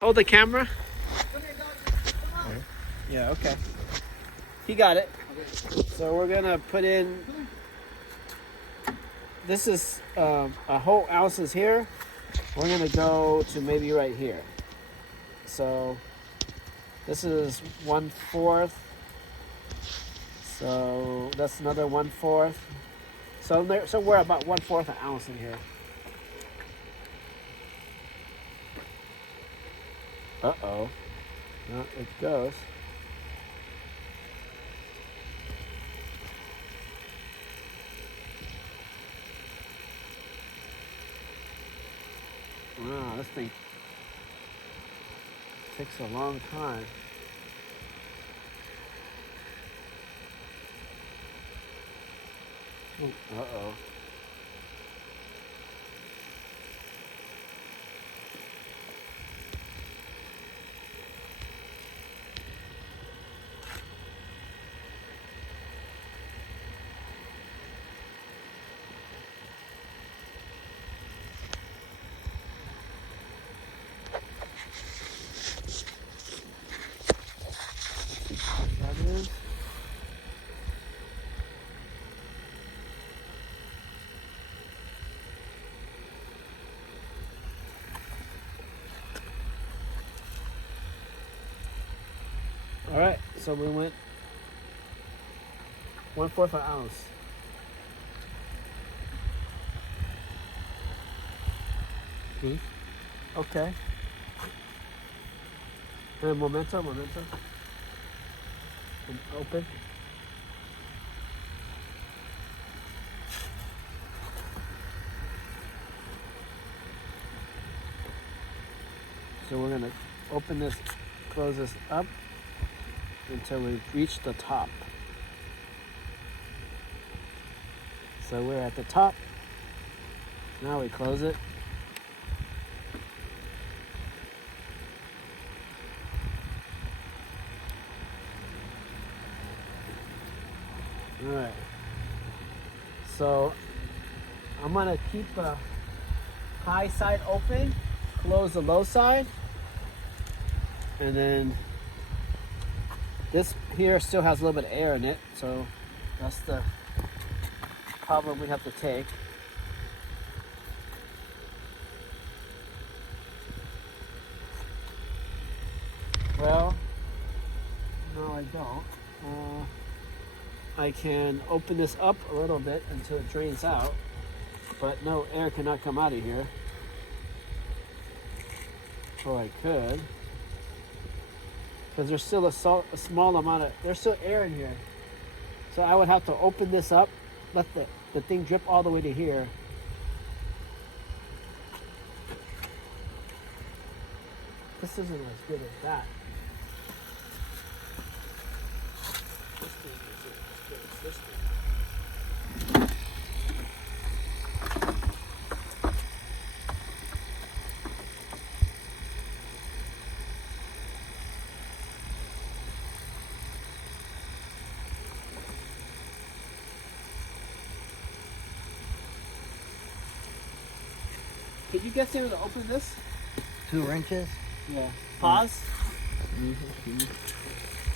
Hold the camera. Yeah, okay. He got it. So we're gonna put in. This is a whole ounce is here. We're gonna go to maybe right here. So this is 1/4. So that's another 1/4. So we're about 1/4 an ounce in here. Uh-oh. No, it goes. Wow, this thing takes a long time. Uh-oh. That is. All right, so we went 1/4 an ounce. Okay. And momentum. And open. So we're gonna open this, close this up until we reach the top. So we're at the top. Now we close it. All right. So I'm gonna keep the high side open, close the low side, and then this here still has a little bit of air in it, so that's the problem we have to take. Well, no, I don't. I can open this up a little bit until it drains out, but no air cannot come out of here. Or I could, because there's still a small amount of, there's still air in here. So I would have to open this up, let the thing drip all the way to here. This isn't as good as that. This thing isn't as good as this thing. Could you get able to open this? 2 wrenches? Yeah. Pause.